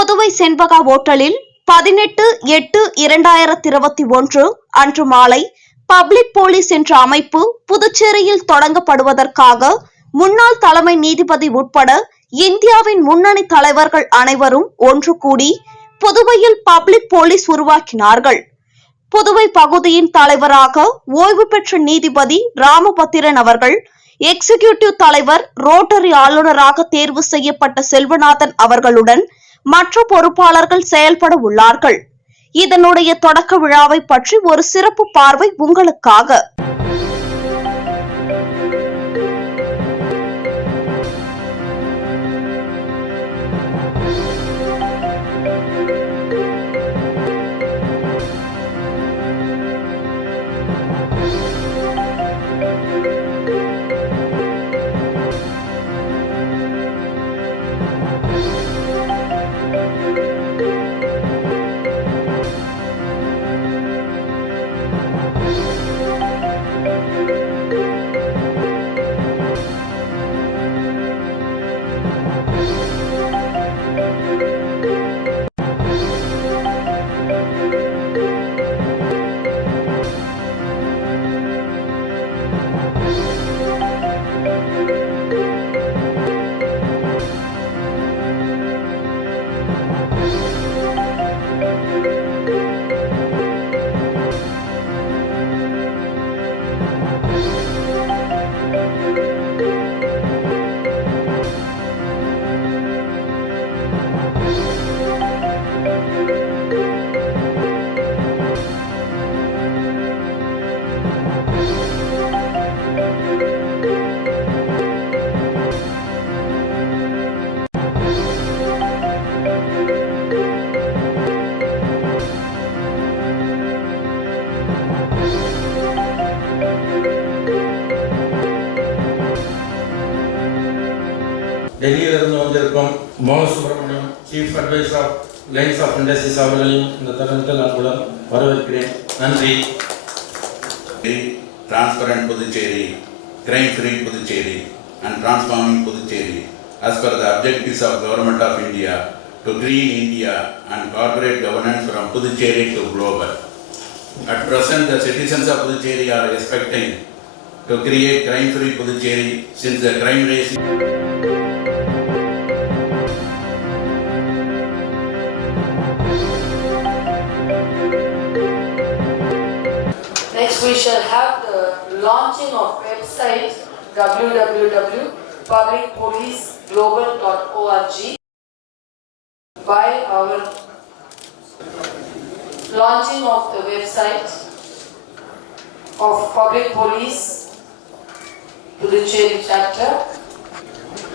புதுவை செண்பகா ஓட்டலில் 18/8/2021 அன்று மாலை பப்ளிக் போலீஸ் என்ற அமைப்பு புதுச்சேரியில் தொடங்கப்படுவதற்காக முன்னாள் தலைமை நீதிபதி உட்பட இந்தியாவின் முன்னணி தலைவர்கள் அனைவரும் ஒன்று கூடி புதுவையில் பப்ளிக் போலீஸ் உருவாக்கினார்கள். புதுவை பகுதியின் தலைவராக ஓய்வு பெற்ற நீதிபதி ராமபத்திரன் அவர்கள், எக்ஸிகியூட்டிவ் தலைவர் ரோட்டரி ஆளுநராக தேர்வு செய்யப்பட்ட செல்வநாதன் அவர்களுடன் மற்ற பொறுப்பாளர்கள் செயல்பட உள்ளார்கள். இதனுடைய தொடக்க விழாவை பற்றி ஒரு சிறப்பு பார்வை உங்களுக்காக. டெல்லியிலிருந்து வந்திருக்கும் மோக Subramaniam chief advisor of lines of industries அவர்களையும் இந்த தருணத்தில் நான் கூட வரவேற்கிறேன். நன்றி. Transparent Puducherry, Crime Free Puducherry and Transforming Puducherry as per the objectives of Government of India to green India and corporate governance from Puducherry to global. At present, the citizens of Puducherry are expecting to create Crime Free Puducherry since the crime rate. Next, we shall have the launching of website www.publicpoliceglobal.org by our launching of the website of Public Police Puducherry chapter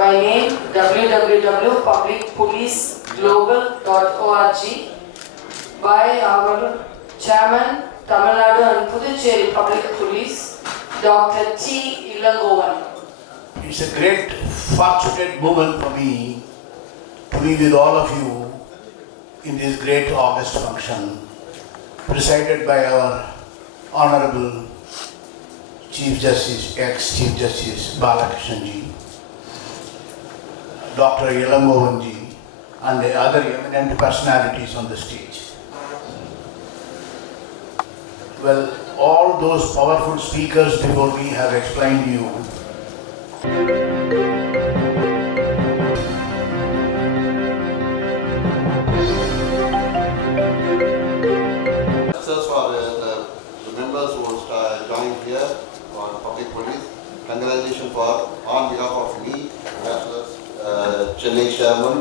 by name www.publicpoliceglobal.org by our chairman Tamil Nadu and Puducherry Public Police, Dr. T. Ilangovan. It's a great fortunate moment for me to be with all of you in this great August function presided by our Honorable Chief Justice, ex-Chief Justice Balakrishnan ji, Dr. Ilangovan ji and the other eminent personalities on the stage. Well, all those powerful speakers before me have explained to you for the members who joined here for Public Police. Congratulations for on behalf of me as well as Chennai Chairman.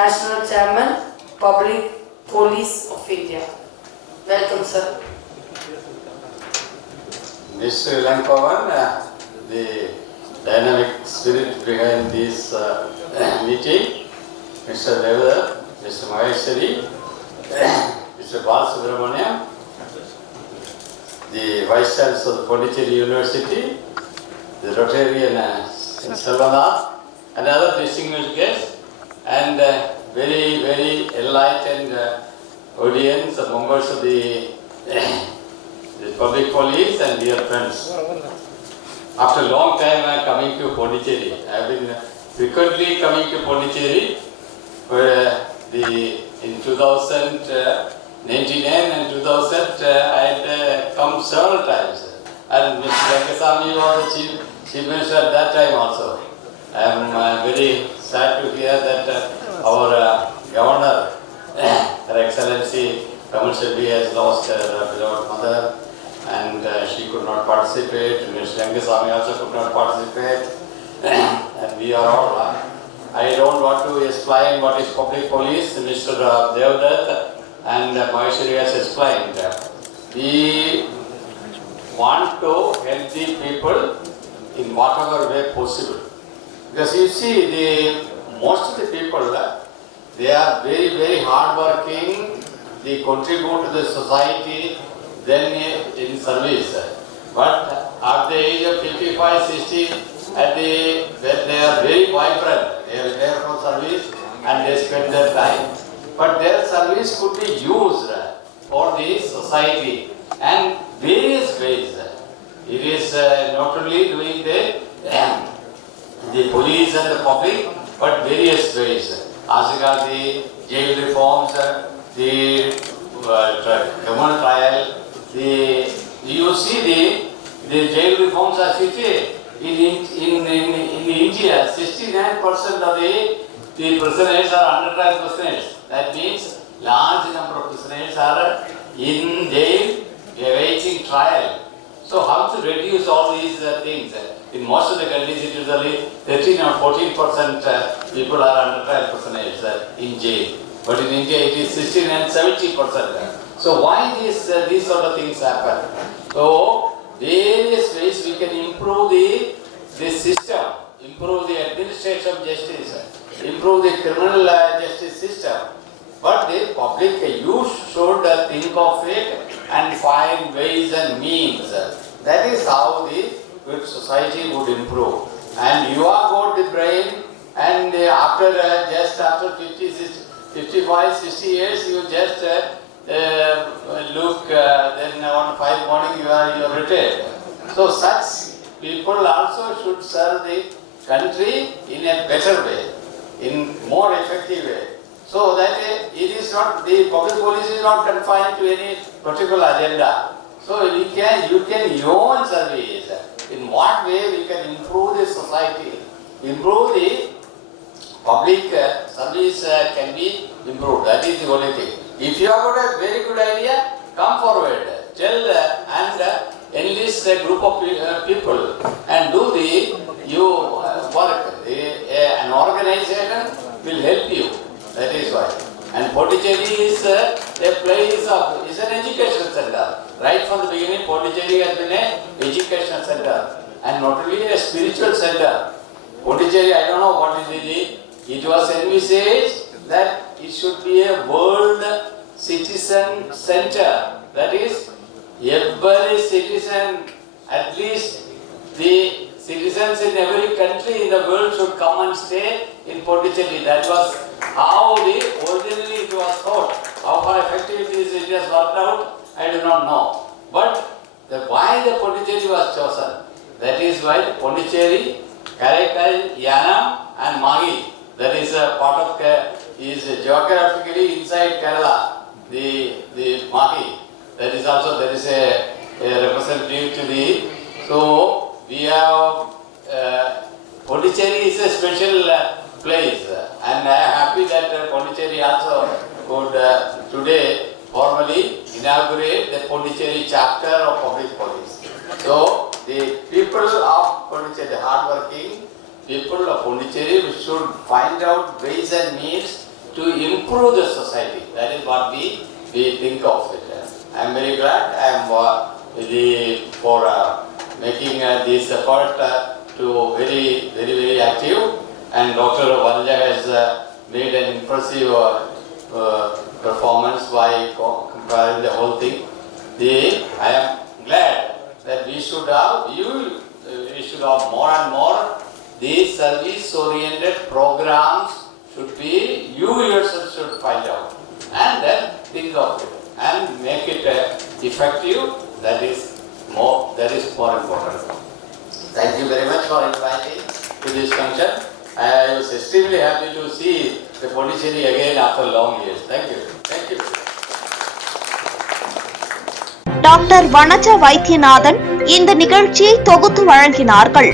National Chairman, Public Police of India. Welcome, sir. Mr. Lankavan, the dynamic spirit behind this meeting, Mr. Devadar, Mr. Maheshwari, Mr. Balasubramaniam, the Vice Chancellor of Pondicherry University, the Rotarian Selvanath, and other distinguished guests, and very, very enlightened audience, members of the public police and dear friends. After a long time I am coming to Pondicherry. I have been frequently coming to Pondicherry where in 2099 and 2000 I had come several times. And Mr. Venkasamy was the chief minister at that time also. I am very sad to hear that our governor, Her Excellency Kamal Shetty, has lost her beloved mother, and she could not participate. Mr. Venkasamy also could not participate, and we are all. I don't want to explain what is public police. Mr. Devdutt and Maheshwari has explained. We want to help the people in whatever way possible. Because you see, most of the people, they are very, very hard working, they contribute to the society, then in service. But at the age of 55, 60, when they are very vibrant, they are there for service and they spend their time. But their service could be used for the society and various ways. It is not only doing the police and the public, but various ways. As regards the jail reforms, the criminal trial, you see the jail reforms are situated in India. 69% of the prisoners are under trial prisoners. That means large number of prisoners are in jail awaiting trial. So how to reduce all these things? In most of the countries it is only 13 or 14% people are under trial prisoners in jail. But in India it is 16 and 70%. So why these sort of things happen? So various ways we can improve the system, improve the administration of justice, improve the criminal justice system. But the public, you should think of it and find ways and means. That is how the good society would improve. And you have got the brain, and just after 50, 60, 55, 60 years, you just look, then on 5 morning you are retired. So such people also should serve the country in a better way, in more effective way. So that it is not, the public police is not confined to any particular agenda. So you can your own service. In what way we can improve the society, improve the public service can be improved. That is the only thing. If you have got a very good idea, come forward, tell and enlist a group of people and do the work. An organization will help you. That is why. And Pondicherry is a place of, is an education center. Right from the beginning, Pondicherry has been an education center and not only a spiritual center. Pondicherry, I don't know what is it. It was envisaged that it should be a world citizen center. That is, every citizen, at least the citizens in every country in the world should come and stay in Pondicherry. That was how originally it was thought. How far effective it has worked out, I do not know. But why the Pondicherry was chosen? That is why Pondicherry, Karaikal, Yanam and Mahi, that is a part of, is geographically inside Kerala, the Mahi. That is also, there is a representative to the, so we have, Pondicherry is a special place, and I am happy that Pondicherry also could today formally inaugurate the Pondicherry chapter of public police. So the people of Pondicherry, hardworking people of Pondicherry, should find out ways and means to improve the society. That is what we think of it. I am very glad I am for making this effort to very active, and Dr. Vanja has made an impressive performance by comparing the whole thing. I am glad that we should have more and more these service-oriented programs. Should be, you yourself should find out and then think of it and make it effective. That is more important. Thank you very much for inviting to this function. I was extremely happy to see the Pondicherry again after long years. Thank you. Thank you. Doctor Vanaja Vaidyanathan இந்த நிகழ்ச்சியை தொகுத்து வழங்கினார்கள்.